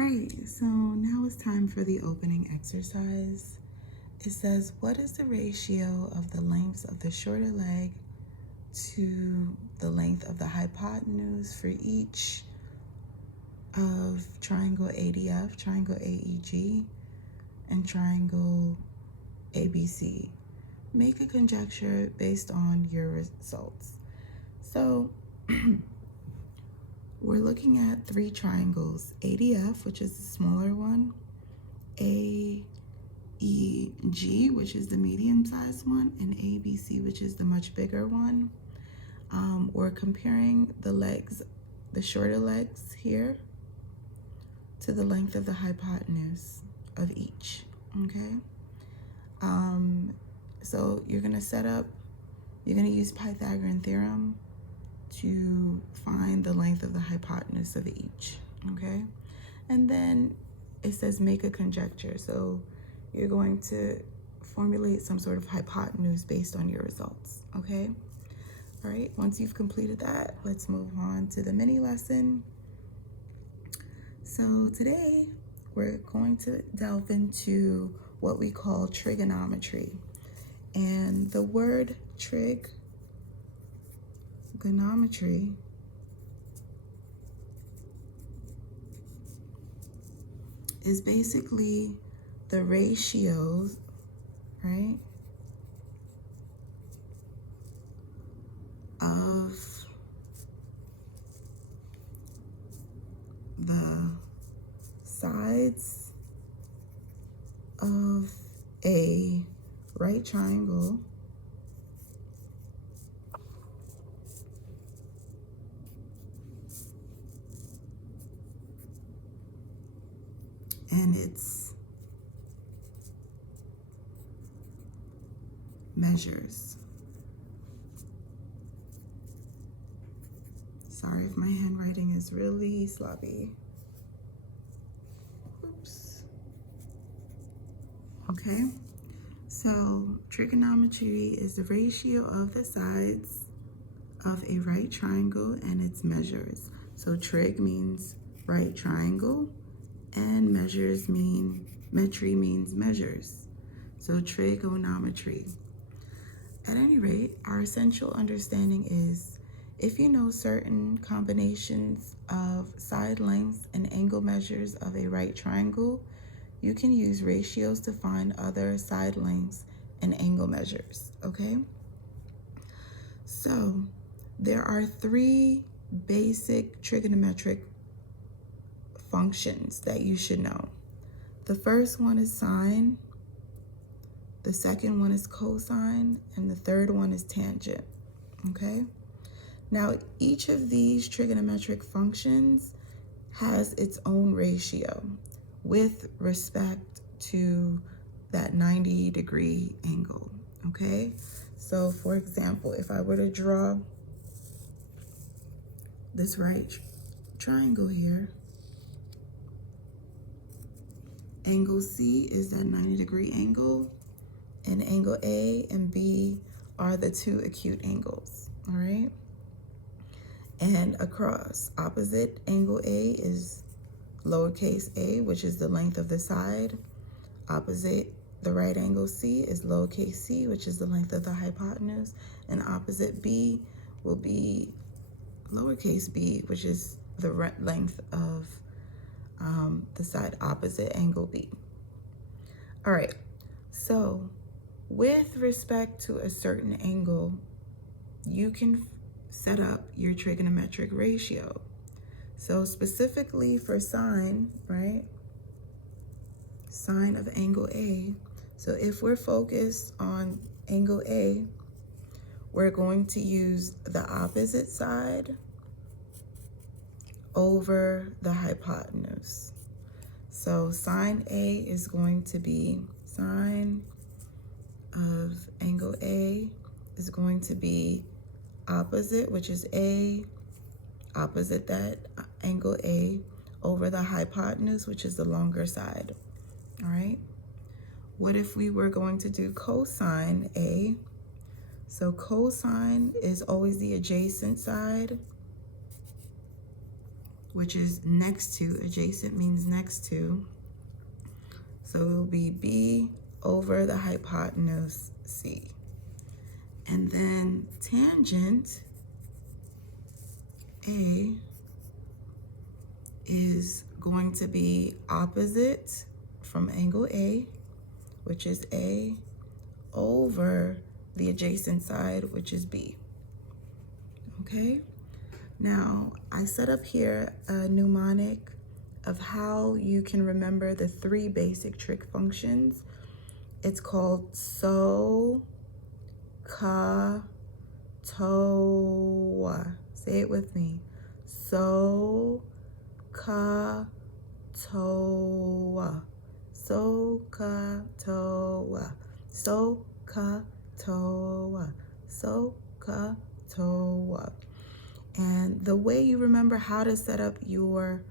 right, so now it's time for the opening exercise. It says, what is the ratio of the lengths of the shorter leg to the length of the hypotenuse for each of triangle ADF, triangle AEG, and triangle ABC? Make a conjecture based on your results. So we're looking at three triangles: ADF, which is the smaller one, AEG, which is the medium-sized one, and ABC, which is the much bigger one. We're comparing the legs, the shorter legs here, to the length of the hypotenuse of each, okay? So you're gonna use Pythagorean theorem to find the length of the hypotenuse of each, okay? And then it says make a conjecture. So you're going to formulate some sort of hypotenuse based on your results, okay? All right, once you've completed that, let's move on to the mini lesson. So today we're going to delve into what we call trigonometry. And the word trigonometry is basically the ratios, right, of the sides of a right triangle and its measures. Sorry if my handwriting is really sloppy. Oops. Okay, so trigonometry is the ratio of the sides of a right triangle and its measures. So trig means right triangle, and metry means measures. So trigonometry. At any rate, our essential understanding is if you know certain combinations of side lengths and angle measures of a right triangle, you can use ratios to find other side lengths and angle measures, okay? So there are three basic trigonometric functions that you should know. The first one is sine, the second one is cosine, and the third one is tangent, okay? Now, each of these trigonometric functions has its own ratio with respect to that 90-degree angle, okay? So, for example, if I were to draw this right triangle here, angle C is that 90-degree angle, and angle A and B are the two acute angles, all right? And across opposite angle A is lowercase a, which is the length of the side. Opposite the right angle C is lowercase c, which is the length of the hypotenuse. And opposite B will be lowercase b, which is the length of the side opposite angle B. All right, so with respect to a certain angle, you can set up your trigonometric ratio. So specifically for sine, right? Sine of angle A. So if we're focused on angle A, we're going to use the opposite side over the hypotenuse. So sine A is going to be sine of angle A is going to be opposite, which is A, opposite that angle A over the hypotenuse, which is the longer side, all right? What if we were going to do cosine A? So cosine is always the adjacent side which is next to. Adjacent means next to. So it will be B over the hypotenuse C. And then tangent A is going to be opposite from angle A, which is A, over the adjacent side, which is B. Okay? Now, I set up here a mnemonic of how you can remember the 3 basic trig functions. It's called SO, CA, TOA. Say it with me. SO, CA, TOA. So, CA, TOA. So, CA, TOA. So, CA, TOA. And the way you remember how to set up your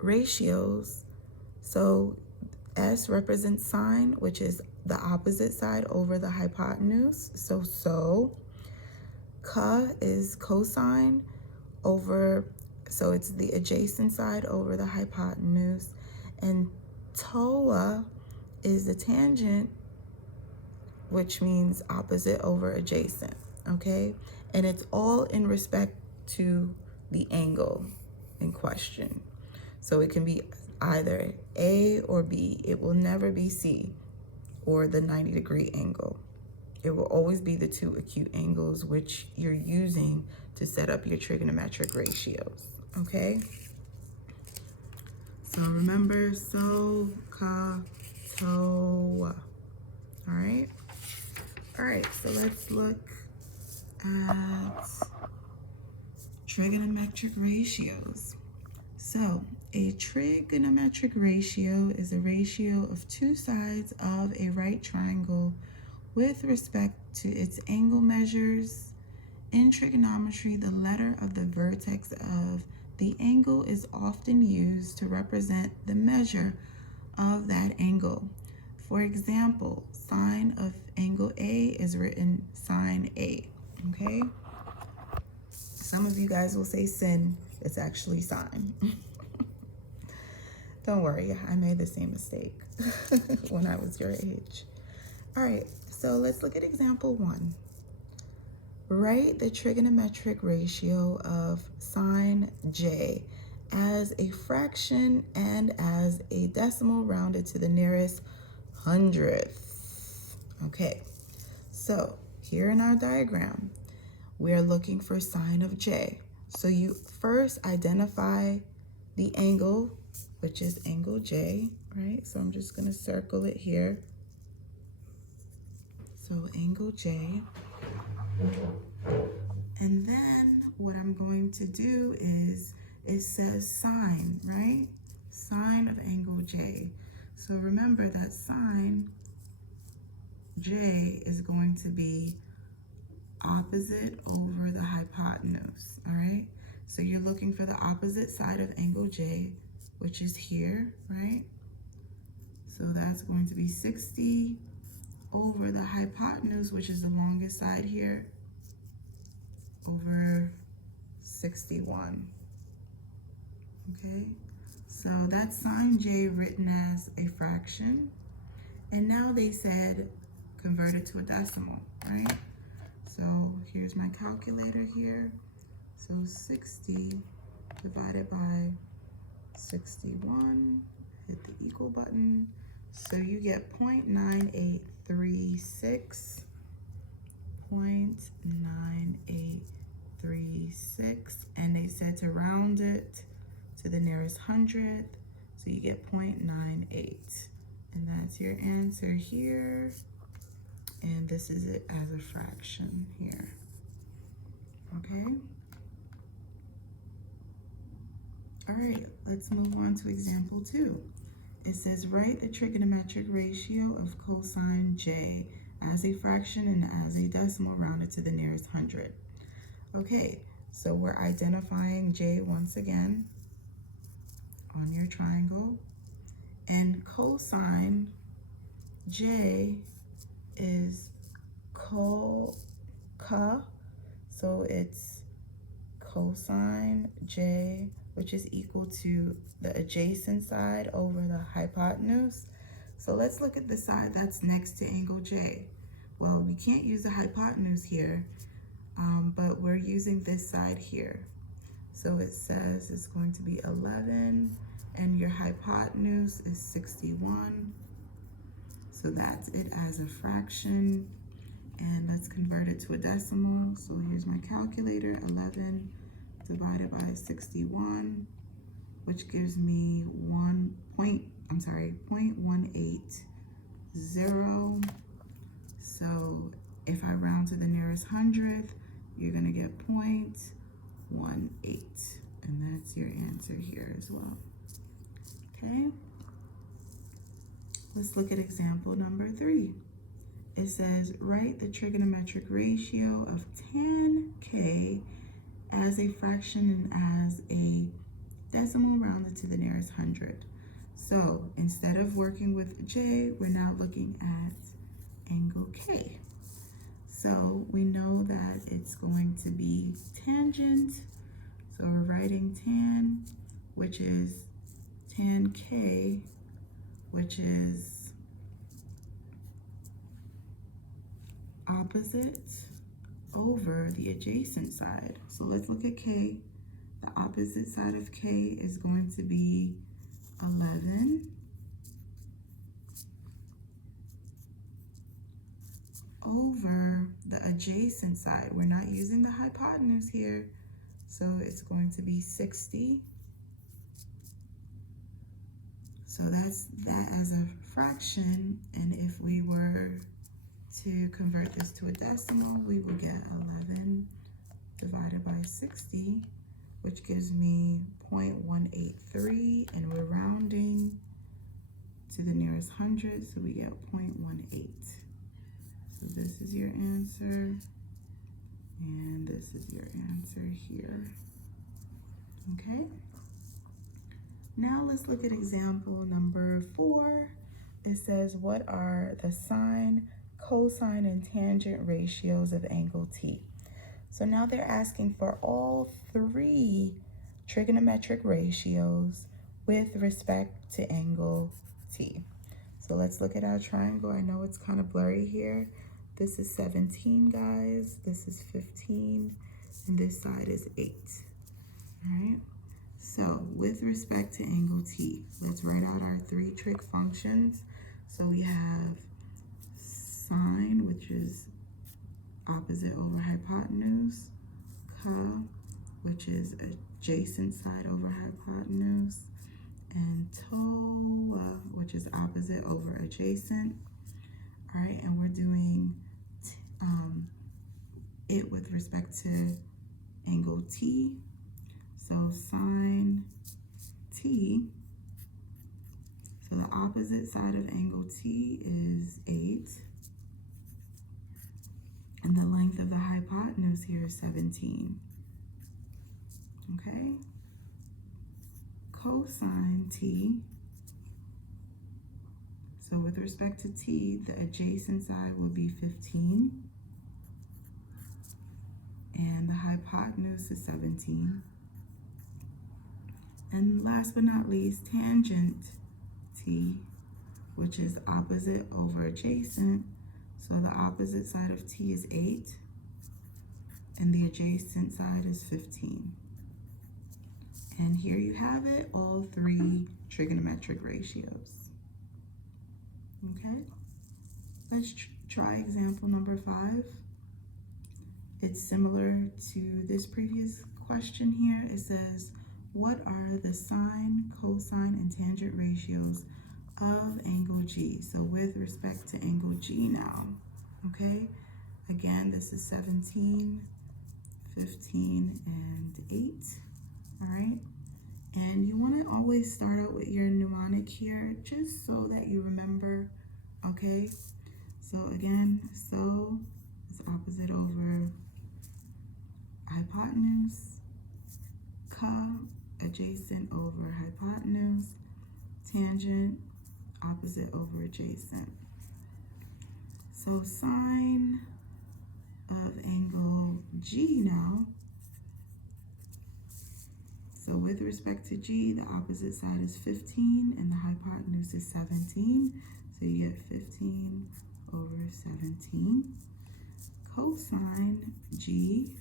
ratios, so S represents sine, which is the opposite side over the hypotenuse. So CA is cosine over, so it's the adjacent side over the hypotenuse. And TOA is the tangent, which means opposite over adjacent, okay? And it's all in respect to the angle in question. So it can be either A or B. It will never be C or the 90-degree angle. It will always be the 2 acute angles which you're using to set up your trigonometric ratios, okay? So remember, so, CA, TOA, all right? All right, so let's look at trigonometric ratios. So a trigonometric ratio is a ratio of 2 sides of a right triangle with respect to its angle measures. In trigonometry, the letter of the vertex of the angle is often used to represent the measure of that angle. For example, sine of angle A is written sine A, okay? Some of you guys will say sin, it's actually sine. Don't worry, I made the same mistake when I was your age. All right, so let's look at example 1. Write the trigonometric ratio of sine J as a fraction and as a decimal rounded to the nearest hundredth. Okay, so here in our diagram, we are looking for sine of J. So you first identify the angle, which is angle J, right? So I'm just gonna circle it here. So angle J. And then what I'm going to do is, it says sine, right? Sine of angle J. So remember that sine J is going to be opposite over the hypotenuse, all right? So you're looking for the opposite side of angle J, which is here, right? So that's going to be 60 over the hypotenuse, which is the longest side here, over 61, okay? So that's sine J written as a fraction. And now they said convert it to a decimal, right? So here's my calculator here. So 60 divided by 61, hit the equal button. So you get 0.9836, 0.9836, and they said to round it to the nearest hundredth, so you get 0.98. And that's your answer here. And this is it as a fraction here, okay? All right, let's move on to example 2. It says, write the trigonometric ratio of cosine J as a fraction and as a decimal rounded to the nearest hundred. Okay, so we're identifying J once again on your triangle. And cosine J is ca, so it's cosine J, which is equal to the adjacent side over the hypotenuse. So let's look at the side that's next to angle J. Well, we can't use the hypotenuse here, but we're using this side here. So it says it's going to be 11, and your hypotenuse is 61. So that's it as a fraction. And let's convert it to a decimal. So here's my calculator, 11 divided by 61, which gives me 0.180. So if I round to the nearest hundredth, you're gonna get 0.18. And that's your answer here as well. Okay. Let's look at example number 3. It says, write the trigonometric ratio of tan k as a fraction and as a decimal rounded to the nearest hundred. So instead of working with J, we're now looking at angle K. So we know that it's going to be tangent. So we're writing tan, which is tan K, which is opposite over the adjacent side. So let's look at K. The opposite side of K is going to be 11 over the adjacent side. We're not using the hypotenuse here, so it's going to be 60. So that's that as a fraction, and if we were to convert this to a decimal, we will get 11 divided by 60, which gives me 0.183, and we're rounding to the nearest hundred, so we get 0.18. So this is your answer, and this is your answer here. Okay? Now let's look at example number 4. It says, what are the sine, cosine, and tangent ratios of angle T? So now they're asking for all 3 trigonometric ratios with respect to angle T. So let's look at our triangle. I know it's kind of blurry here. This is 17, guys. This is 15, and this side is 8. All right. So with respect to angle T, let's write out our 3 trig functions. So we have sine, which is opposite over hypotenuse, co, which is adjacent side over hypotenuse, and to, which is opposite over adjacent. All right, and we're doing it with respect to angle T. So sine T, so the opposite side of angle T is 8. And the length of the hypotenuse here is 17. Okay? Cosine T. So with respect to T, the adjacent side will be 15. And the hypotenuse is 17. And last but not least, tangent T, which is opposite over adjacent. So the opposite side of T is 8, and the adjacent side is 15. And here you have it, all 3 trigonometric ratios. Okay, let's try example number 5. It's similar to this previous question here. It says, what are the sine, cosine, and tangent ratios of angle G? So with respect to angle G now, okay? Again, this is 17, 15, and 8, all right? And you wanna always start out with your mnemonic here, just so that you remember, okay? So again, so is opposite over hypotenuse, co, adjacent over hypotenuse, tangent, opposite over adjacent. So sine of angle G now So with respect to G, the opposite side is 15 and the hypotenuse is 17. So you get 15 over 17. Cosine G.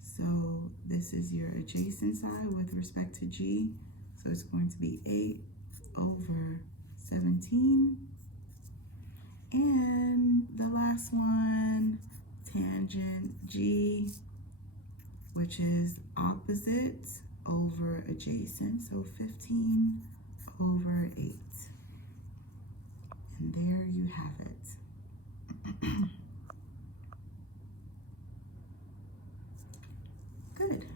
So this is your adjacent side with respect to G. So it's going to be 8 over 17. And the last one, tangent G, which is opposite over adjacent. So 15 over 8. And there you have it. Good.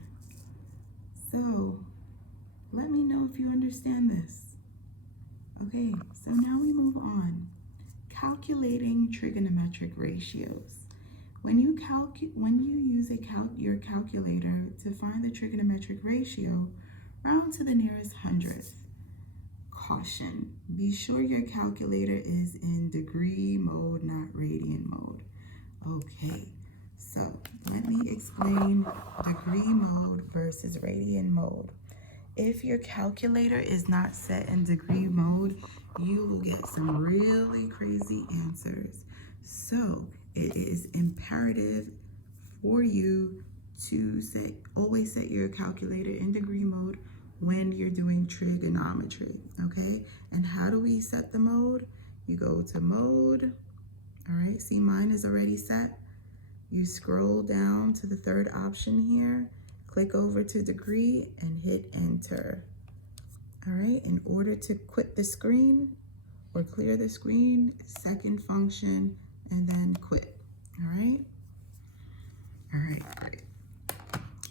So let me know if you understand this. Okay, so now we move on. Calculating trigonometric ratios. When you use your calculator to find the trigonometric ratio, round to the nearest hundredth. Caution, be sure your calculator is in degree mode, not radian mode. Okay, so let me explain degree mode versus radian mode. If your calculator is not set in degree mode, you will get some really crazy answers. So it is imperative for you to always set your calculator in degree mode when you're doing trigonometry, okay? And how do we set the mode? You go to mode, all right? See, mine is already set. You scroll down to the third option here, click over to degree and hit enter. All right, in order to quit the screen or clear the screen, second function and then quit. All right, great.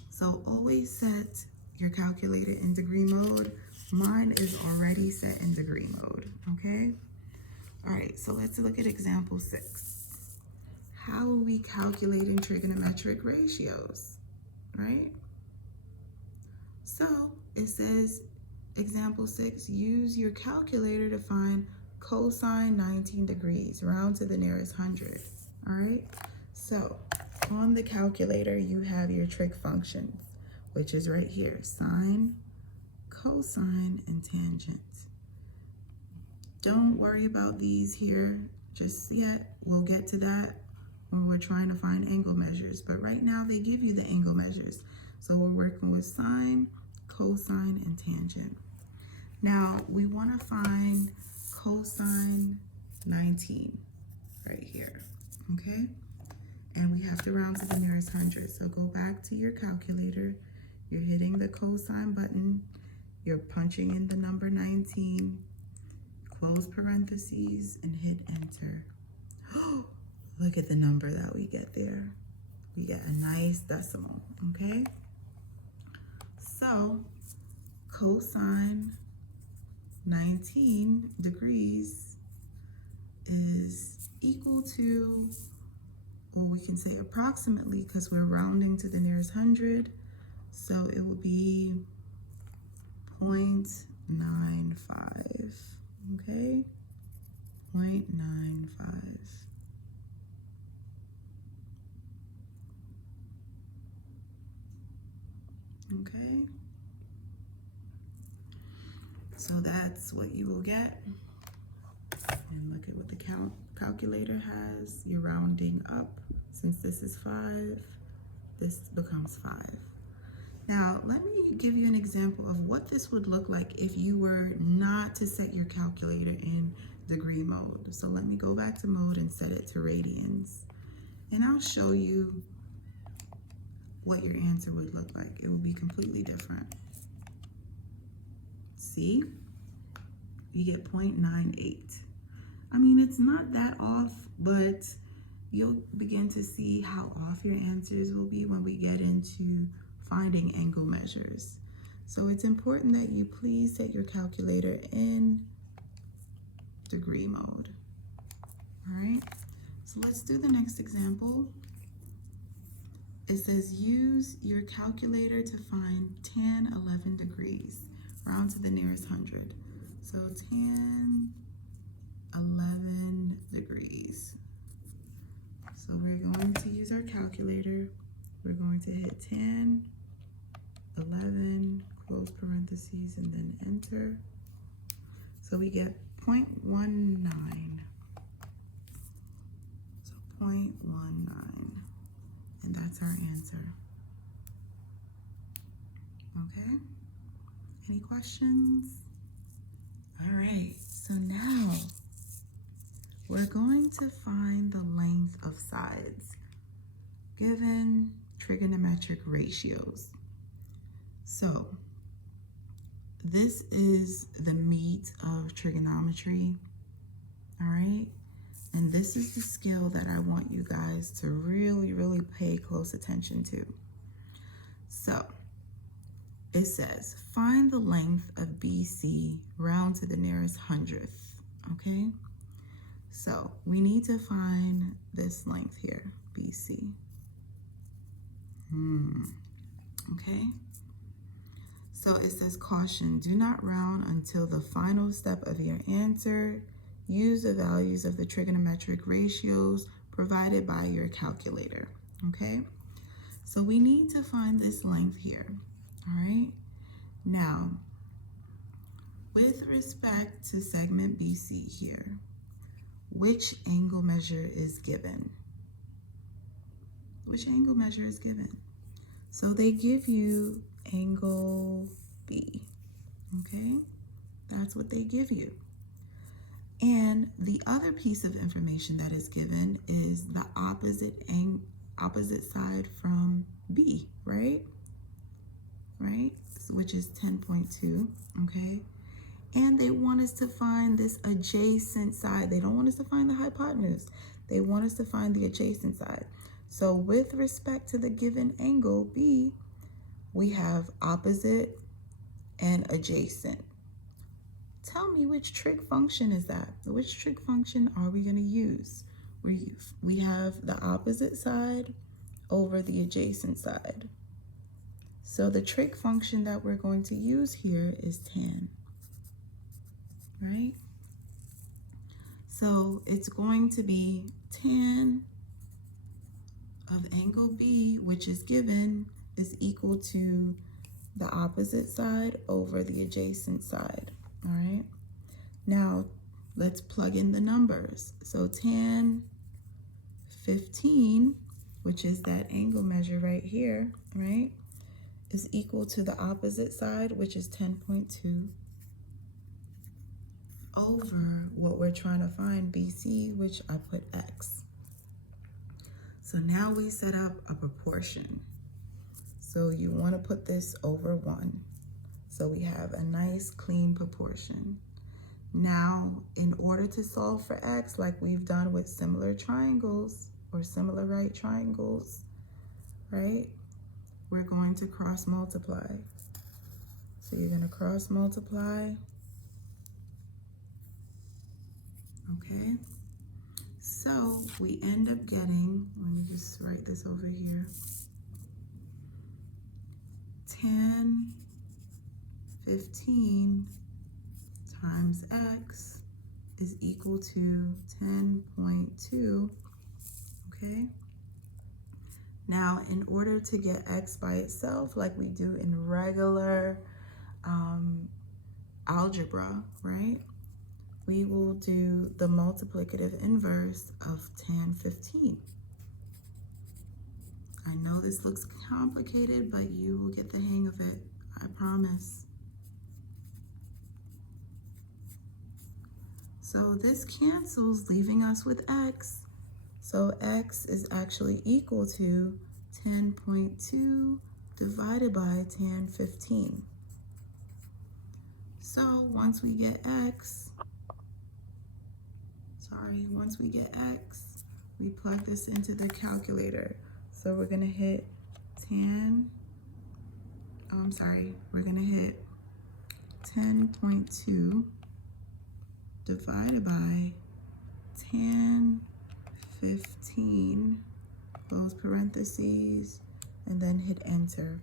So always set your calculator in degree mode. Mine is already set in degree mode, okay? All right, so let's look at example 6. How are we calculating trigonometric ratios, right? So it says, example 6, use your calculator to find cosine 19 degrees, round to the nearest 100, all right? So on the calculator, you have your trig functions, which is right here, sine, cosine, and tangent. Don't worry about these here just yet. We'll get to that when we're trying to find angle measures, but right now they give you the angle measures. So we're working with sine, cosine, and tangent. Now we want to find cosine 19 right here, okay? And we have to round to the nearest 100. So go back to your calculator. You're hitting the cosine button. You're punching in the number 19, close parentheses, and hit enter. Look at the number that we get there. We get a nice decimal, okay? So cosine 19 degrees is equal to, or we can say approximately, because we're rounding to the nearest 100, so it will be 0.95, okay? 0.95. Okay? So that's what you will get. And look at what the calculator has. You're rounding up. Since this is 5, this becomes 5. Now, let me give you an example of what this would look like if you were not to set your calculator in degree mode. So let me go back to mode and set it to radians. And I'll show you what your answer would look like. It would be completely different. See? You get 0.98. I mean, it's not that off, but you'll begin to see how off your answers will be when we get into finding angle measures. So it's important that you please set your calculator in degree mode. All right, so let's do the next example. It says use your calculator to find tan 11 degrees, round to the nearest 100. So tan 11 degrees. So we're going to use our calculator. We're going to hit tan 11, close parentheses, and then enter. So we get 0.19. So 0.19, and that's our answer. Okay, any questions? All right, so now we're going to find the length of sides given trigonometric ratios. So this is the meat of trigonometry, all right? And this is the skill that I want you guys to really, really pay close attention to. So it says, find the length of BC, round to the nearest hundredth, okay? So we need to find this length here, BC. Okay? So it says, caution, do not round until the final step of your answer. Use the values of the trigonometric ratios provided by your calculator, okay? So we need to find this length here, all right? Now, with respect to segment BC here, which angle measure is given? Which angle measure is given? So they give you angle B, okay? That's what they give you. And the other piece of information that is given is the opposite side from B, right? Right? Which is 10.2, okay? And they want us to find this adjacent side. They don't want us to find the hypotenuse. They want us to find the adjacent side. So with respect to the given angle B, we have opposite and adjacent. Tell me, which trig function is that? Which trig function are we going to use? We have the opposite side over the adjacent side. So the trig function that we're going to use here is tan, right? So it's going to be tan of angle B, which is given, is equal to the opposite side over the adjacent side, all right? Now, let's plug in the numbers. So tan 15, which is that angle measure right here, right, is equal to the opposite side, which is 10.2, over what we're trying to find, BC, which I put X. So now we set up a proportion. So you want to put this over 1. So we have a nice clean proportion. Now, in order to solve for X, like we've done with similar triangles or similar right triangles, right, we're going to cross multiply. So you're going to cross multiply. Okay. So we end up getting, let me just write this over here, tan 15 times X is equal to 10.2, okay? Now, in order to get X by itself, like we do in regular algebra, right? We will do the multiplicative inverse of tan 15. I know this looks complicated, but you will get the hang of it, I promise. So this cancels, leaving us with X. So X is actually equal to 10.2 divided by tan 15. So once we get X, we plug this into the calculator. So we're gonna hit we're gonna hit 10.2 divided by tan 15, close parentheses, and then hit enter.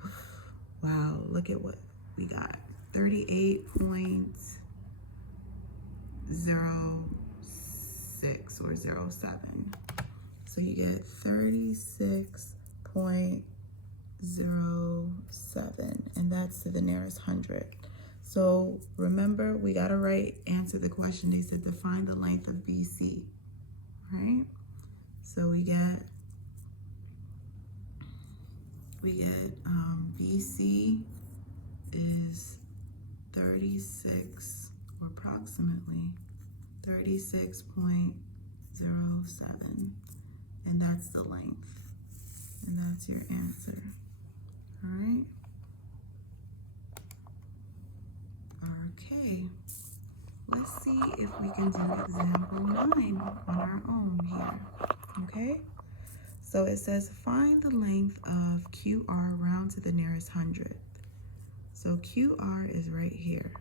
Wow, look at what we got. 38.06 or 07. So you get 36.06 and that's to the nearest 100. So remember, we got to answer the question. They said to find the length of BC, right? So we get BC is 36, or approximately 36.07, and that's the length, and that's your answer. All right. Okay. Let's see if we can do example 9 on our own here. Okay. So it says find the length of QR round to the nearest 100th. So QR is right here.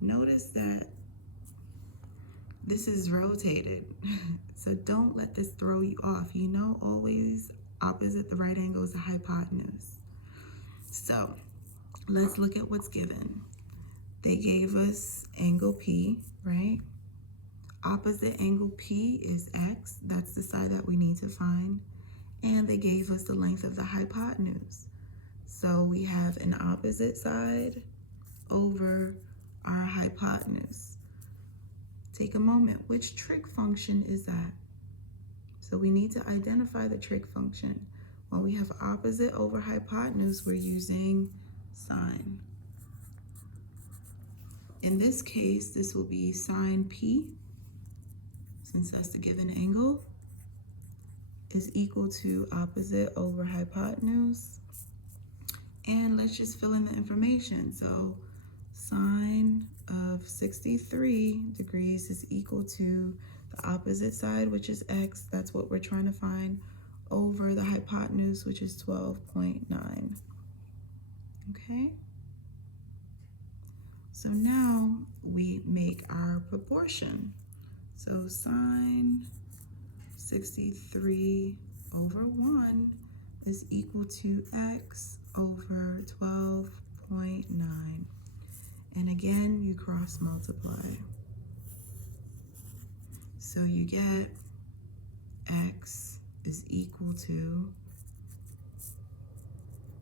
Notice that this is rotated. So don't let this throw you off. You know, always opposite the right angle is the hypotenuse. So let's look at what's given. They gave us angle P, right? Opposite angle P is X. That's the side that we need to find. And they gave us the length of the hypotenuse. So we have an opposite side over our hypotenuse. Take a moment. Which trig function is that? So we need to identify the trig function. When we have opposite over hypotenuse, we're using sine. In this case, this will be sine P, since that's the given angle, is equal to opposite over hypotenuse. And let's just fill in the information. So sine of 63 degrees is equal to the opposite side, which is X. That's what we're trying to find, over the hypotenuse, which is 12.9. Okay? So now we make our proportion. So sine 63 over 1 is equal to X over 12.9. And again, you cross multiply. So you get X is equal to,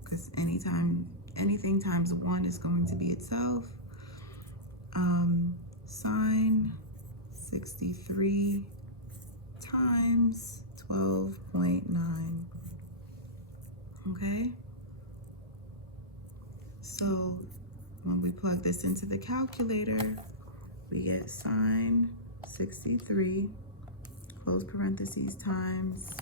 because anything times 1 is going to be itself, sine 63 times 12.9. Okay? So when we plug this into the calculator, we get sine 63, close parentheses, times